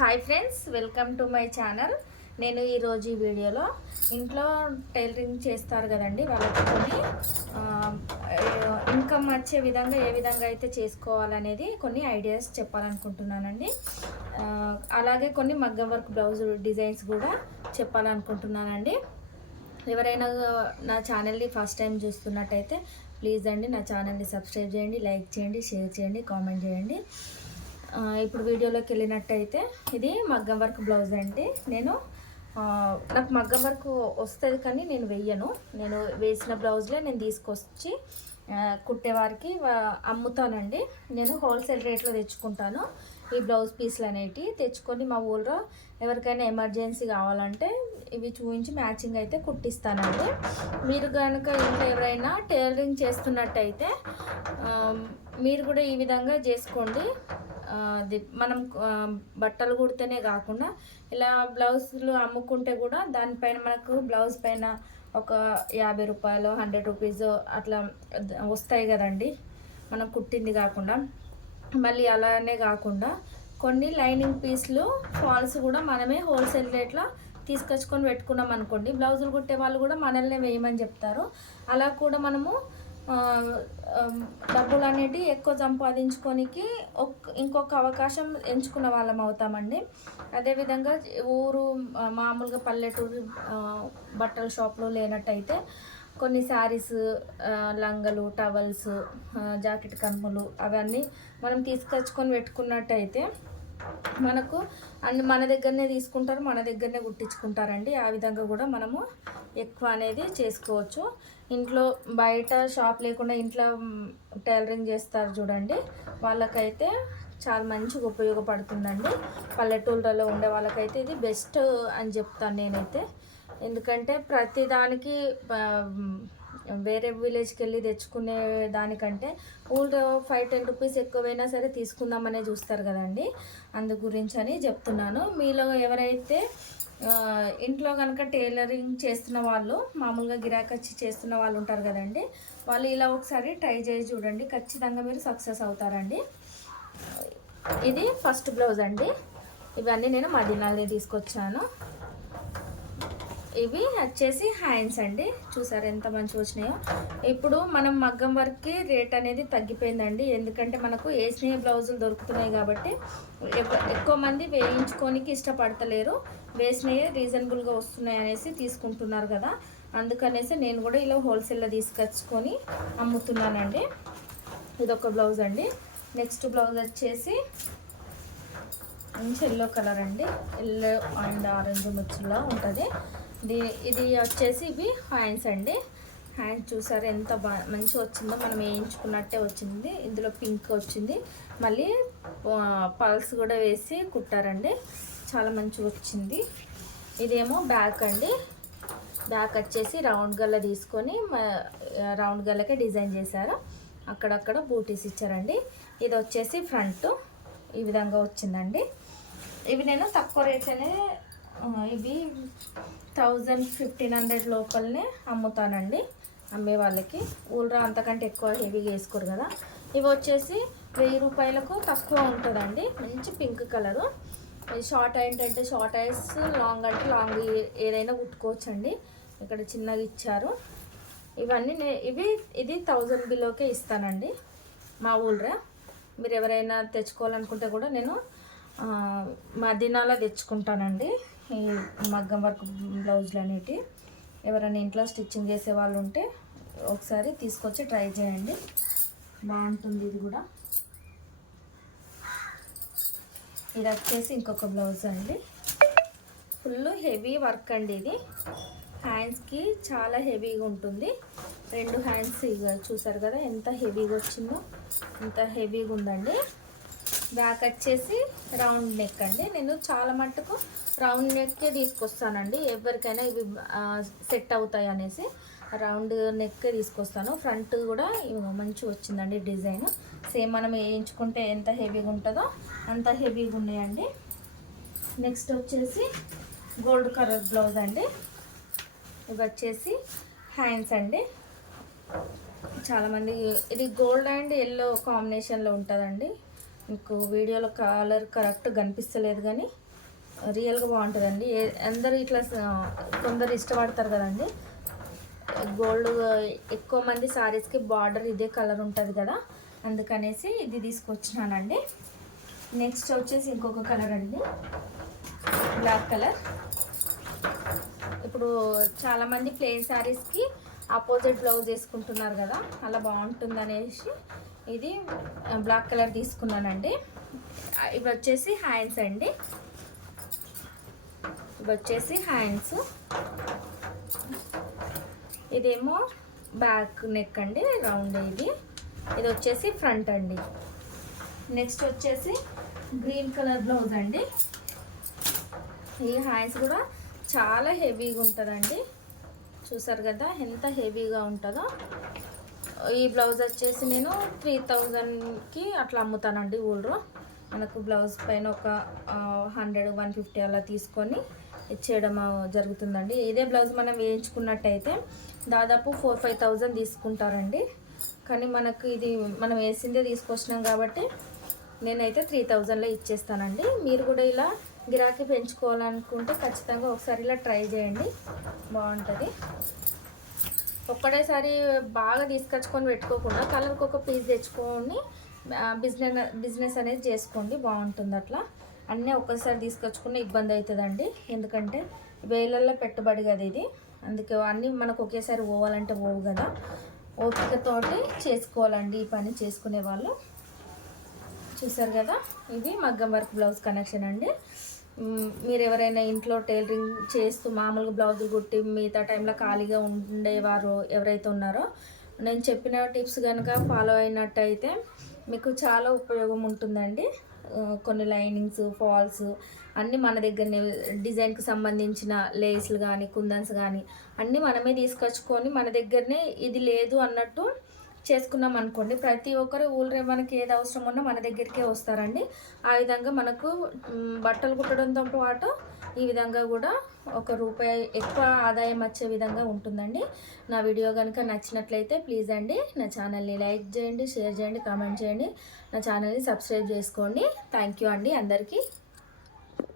Hi friends welcome to my channel నేను ఈరోజు ఈ వీడియోలో ఇంట్లో టైలరింగ్ చేస్తారు కదండి వాళ్ళకి కొన్ని ఇన్కమ్ వచ్చే విధంగా ఏ విధంగా అయితే చేసుకోవాలనేది కొన్ని ఐడియాస్ చెప్పాలనుకుంటున్నానండి. అలాగే కొన్ని మగ్గం వర్క్ బ్లౌజ్ డిజైన్స్ కూడా చెప్పాలనుకుంటున్నానండి. ఎవరైనా నా ఛానల్ని ఫస్ట్ టైం చూస్తున్నట్టయితే ప్లీజ్ అండి నా ఛానల్ని సబ్స్క్రైబ్ చేయండి లైక్ చేయండి షేర్ చేయండి కామెంట్ చేయండి. ఇప్పుడు వీడియోలోకి వెళ్ళినట్టయితే ఇది మగ్గం వర్క్ బ్లౌజ్ అండి. నేను నాకు మగ్గం వర్క్ వస్తుంది కానీ నేను వెయ్యను నేను వేసిన బ్లౌజ్లే నేను తీసుకొచ్చి కుట్టేవారికి అమ్ముతానండి. నేను హోల్సేల్ రేట్లో తెచ్చుకుంటాను ఈ బ్లౌజ్ పీస్లు అనేవి తెచ్చుకొని మా ఊళ్ళో ఎవరికైనా ఎమర్జెన్సీ కావాలంటే ఇవి చూపించి మ్యాచింగ్ అయితే కుట్టిస్తానండి. మీరు కనుక ఇంట్లో ఎవరైనా టైలరింగ్ చేస్తున్నట్టయితే మీరు కూడా ఈ విధంగా చేసుకోండి. మనం బట్టలు కుడితేనే కాకుండా ఇలా బ్లౌజులు అమ్ముకుంటే కూడా దానిపైన మనకు బ్లౌజ్ పైన ఒక యాభై రూపాయలు హండ్రెడ్ రూపీస్ అట్లా వస్తాయి కదండి. మనం కుట్టింది కాకుండా మళ్ళీ అలానే కాకుండా కొన్ని లైనింగ్ పీస్లు ఫాల్స్ కూడా మనమే హోల్సేల్ రేట్లో తీసుకొచ్చుకొని పెట్టుకున్నాం అనుకోండి బ్లౌజులు కుట్టే వాళ్ళు కూడా మనల్నే వేయమని చెప్తారు. అలా కూడా మనము డబ్బులు అనేటివి ఎక్కువ సంపాదించుకోనికి ఒక్ ఇంకొక అవకాశం ఎంచుకున్న వాళ్ళం అవుతామండి. అదేవిధంగా ఊరు మామూలుగా పల్లెటూరు బట్టల షాప్లో లేనట్టయితే కొన్ని శారీస్ లంగలు టవల్స్ జాకెట్ కమ్ములు అవన్నీ మనం తీసుకొచ్చుకొని పెట్టుకున్నట్టయితే మనకు అన్ని మన దగ్గరనే తీసుకుంటారు మన దగ్గరనే కుట్టించుకుంటారండి. ఆ విధంగా కూడా మనము ఎక్కువ అనేది చేసుకోవచ్చు. ఇంట్లో బయట షాప్ లేకుండా ఇంట్లో టైలరింగ్ చేస్తారు చూడండి. వాళ్ళకైతే చాలా మంచిగా ఉపయోగపడుతుందండి. పల్లెటూళ్ళలో ఉండే వాళ్ళకైతే ఇది బెస్ట్ అని చెప్తాను నేనైతే. ఎందుకంటే ప్రతిదానికి వేరే విలేజ్కి వెళ్ళి తెచ్చుకునే దానికంటే ఊళ్ళో ఫైవ్ టెన్ రూపీస్ ఎక్కువైనా సరే తీసుకుందామనే చూస్తారు కదండి. అందు గురించి అని చెప్తున్నాను. మీలో ఎవరైతే ఇంట్లో కనుక టైలరింగ్ చేస్తున్న వాళ్ళు మామూలుగా గిరాకచ్చి చేస్తున్న వాళ్ళు ఉంటారు కదండి వాళ్ళు ఇలా ఒకసారి ట్రై చేసి చూడండి ఖచ్చితంగా మీరు సక్సెస్ అవుతారండి. ఇది ఫస్ట్ బ్లౌజ్ అండి. ఇవన్నీ నేను మదీనాలే తీసుకొచ్చాను. ఇవి వచ్చేసి హ్యాండ్స్ అండి. చూసారు ఎంత మంచిగా వచ్చినాయో. ఇప్పుడు మనం మగ్గం వర్క్కి రేట్ అనేది తగ్గిపోయిందండి. ఎందుకంటే మనకు వేసిన బ్లౌజులు దొరుకుతున్నాయి కాబట్టి ఎక్కువ మంది వేయించుకోనికి ఇష్టపడతలేరు. వేసినవి రీజనబుల్గా వస్తున్నాయి అనేసి తీసుకుంటున్నారు కదా. అందుకనేసి నేను కూడా ఇలా హోల్సేల్లో తీసుకొచ్చుకొని అమ్ముతున్నానండి. ఇదొక బ్లౌజ్ అండి. నెక్స్ట్ బ్లౌజ్ వచ్చేసి మంచి ఎల్లో కలర్ అండి. ఎల్లో అండ్ ఆరెంజ్ మిక్స్లో ఉంటుంది. ఇది ఇది వచ్చేసి ఇవి హ్యాండ్స్ అండి. హ్యాండ్స్ చూసారు ఎంత బా మంచిగా వచ్చిందో మనం వేయించుకున్నట్టే వచ్చింది. ఇందులో పింక్ వచ్చింది. మళ్ళీ పల్స్ కూడా వేసి కుట్టారండి. చాలా మంచిగా వచ్చింది. ఇదేమో బ్యాక్ అండి. బ్యాక్ వచ్చేసి రౌండ్ గల్ల తీసుకొని రౌండ్ గల్లకే డిజైన్ చేశారు. అక్కడక్కడ బూటీస్ ఇచ్చారండి. ఇది వచ్చేసి ఫ్రంట్. ఈ విధంగా వచ్చిందండి. ఇవి నేను తక్కువ రేట్లోనే ఇవి థౌజండ్ ఫిఫ్టీన్ హండ్రెడ్ లోపలనే అమ్ముతానండి. అమ్మే వాళ్ళకి. ఊళ్ళో అంతకంటే ఎక్కువ హెవీగా వేసుకోరు కదా. ఇవి వచ్చేసి వెయ్యి రూపాయలకు తక్కువ ఉంటుందండి. మంచి పింక్ కలరు. షార్ట్ ఏంటంటే షార్ట్ ఐస్ లాంగ్ అంటే లాంగ్ ఏదైనా కుట్టుకోవచ్చండి. ఇక్కడ చిన్నగా ఇచ్చారు. ఇవన్నీ నే ఇవి ఇది థౌజండ్ బిలోకే ఇస్తానండి మా ఊళ్ళో. మీరు ఎవరైనా తెచ్చుకోవాలనుకుంటే కూడా నేను మదీనాలో తెచ్చుకుంటానండి. ఈ మగ్గం వర్క్ బ్లౌజులు అనేటివి ఎవరైనా ఇంట్లో స్టిచ్చింగ్ చేసే వాళ్ళు ఉంటే ఒకసారి తీసుకొచ్చి ట్రై చేయండి. బాగుంటుంది ఇది కూడా. ఇది వచ్చేసి ఇంకొక బ్లౌజ్ అండి. ఫుల్ హెవీ వర్క్ అండి ఇది. హ్యాండ్స్కి చాలా హెవీగా ఉంటుంది. రెండు హ్యాండ్స్ చూసారు కదా ఎంత హెవీగా వచ్చిందో ఎంత హెవీగా ఉందండి. బ్యాక్ వచ్చేసి రౌండ్ నెక్ అండి. నేను చాలా మట్టుకు రౌండ్ నెక్కే తీసుకొస్తానండి. ఎవరికైనా ఇవి సెట్ అవుతాయి అనేసి రౌండ్ నెక్ తీసుకొస్తాను. ఫ్రంట్ కూడా మంచి వచ్చిందండి డిజైన్. సేమ్ మనం వేయించుకుంటే ఎంత హెవీగా ఉంటుందో అంత హెవీగా ఉన్నాయండి. నెక్స్ట్ వచ్చేసి గోల్డ్ కలర్ బ్లౌజ్ అండి. ఇవి వచ్చేసి హ్యాండ్స్ అండి. చాలామంది ఇది గోల్డ్ అండ్ ఎల్లో కాంబినేషన్లో ఉంటుందండి. మీకు వీడియోలో కలర్ కరెక్ట్ కనిపిస్తలేదు కానీ రియల్గా బాగుంటుందండి. అందరూ ఇట్లా కొందరు ఇష్టపడతారు కదండి. గోల్డ్ ఎక్కువ మంది శారీస్కి బార్డర్ ఇదే కలర్ ఉంటుంది కదా. అందుకనేసి ఇది తీసుకొచ్చినానండి. నెక్స్ట్ వచ్చేసి ఇంకొక కలర్ అండి. Black colour. ఇప్పుడు చాలామంది ప్లెయిన్ శారీస్కి ఆపోజిట్ బ్లౌజ్ వేసుకుంటున్నారు కదా. అలా బాగుంటుంది అనేసి ఇది బ్లాక్ కలర్ తీసుకున్నానండి. ఇవి వచ్చేసి హ్యాండ్స్ అండి. ఇవి వచ్చేసి హ్యాండ్స్ ఇదేమో బ్యాక్ నెక్ అండి రౌండ్ ఇది. ఇది వచ్చేసి ఫ్రంట్ అండి. నెక్స్ట్ వచ్చేసి గ్రీన్ కలర్ బ్లౌజ్ అండి. ఈ హ్యాండ్స్ కూడా చాలా హెవీగా ఉంటుందండి. చూసారు కదా ఎంత హెవీగా ఉంటుందో. ఈ బ్లౌజ్ వచ్చేసి నేను త్రీ థౌజండ్కి అట్లా అమ్ముతానండి ఊళ్ళో. మనకు బ్లౌజ్ పైన ఒక హండ్రెడ్ వన్ ఫిఫ్టీ అలా తీసుకొని ఇచ్చేయడం జరుగుతుందండి. ఇదే బ్లౌజ్ మనం వేయించుకున్నట్టయితే దాదాపు ఫోర్ ఫైవ్ థౌజండ్ తీసుకుంటారండి. కానీ మనకు ఇది మనం వేసిందే తీసుకొచ్చినాం కాబట్టి నేనైతే త్రీ థౌజండ్లో ఇచ్చేస్తానండి. మీరు కూడా ఇలా గిరాకీ పెంచుకోవాలనుకుంటే ఖచ్చితంగా ఒకసారి ఇలా ట్రై చేయండి. బాగుంటుంది. ఒక్కడేసారి బాగా తీసుకొచ్చుకొని పెట్టుకోకుండా కలర్కి ఒక పీస్ తెచ్చుకొని బిజినెస్ బిజినెస్ అనేది చేసుకోండి బాగుంటుంది అట్లా. అన్నీ ఒక్కసారి తీసుకొచ్చుకున్న ఇబ్బంది అవుతుందండి. ఎందుకంటే వేలల్లో పెట్టుబడి కదా ఇది. అందుకే అన్నీ మనకు ఒకేసారి పోవాలంటే పోవు కదా. ఓపికతోటి చేసుకోవాలండి ఈ పని చేసుకునే వాళ్ళు. చూసారు కదా? ఇది మగ్గం వర్క్ బ్లౌజ్ కనెక్షన్ అండి. మీరు ఎవరైనా ఇంట్లో టైలరింగ్ చేస్తూ మామూలుగా బ్లౌజులు కుట్టి మిగతా టైంలో ఖాళీగా ఉండేవారు ఎవరైతే ఉన్నారో నేను చెప్పిన టిప్స్ కనుక ఫాలో అయినట్టయితే మీకు చాలా ఉపయోగం ఉంటుందండి. కొన్ని లైనింగ్స్ ఫాల్స్ అన్నీ మన దగ్గరనే డిజైన్కి సంబంధించిన లేస్లు కానీ కుందన్స్ కానీ అన్నీ మనమే తీసుకొచ్చుకొని మన దగ్గరనే ఇది లేదు అన్నట్టు చేసుకున్నాం అనుకోండి. ప్రతి ఒక్కరు ఊళ్ళో మనకి ఏది అవసరం ఉన్నా మన దగ్గరికే వస్తారండి. ఆ విధంగా మనకు బట్టలు కుట్టడంతో పాటు ఈ విధంగా కూడా ఒక రూపాయి ఎక్కువ ఆదాయం వచ్చే విధంగా ఉంటుందండి. నా వీడియో కనుక నచ్చినట్లయితే ప్లీజ్ అండి నా ఛానల్ని లైక్ చేయండి షేర్ చేయండి కామెంట్ చేయండి. నా ఛానల్ని సబ్స్క్రైబ్ చేసుకోండి. థ్యాంక్ యూ అండి అందరికీ.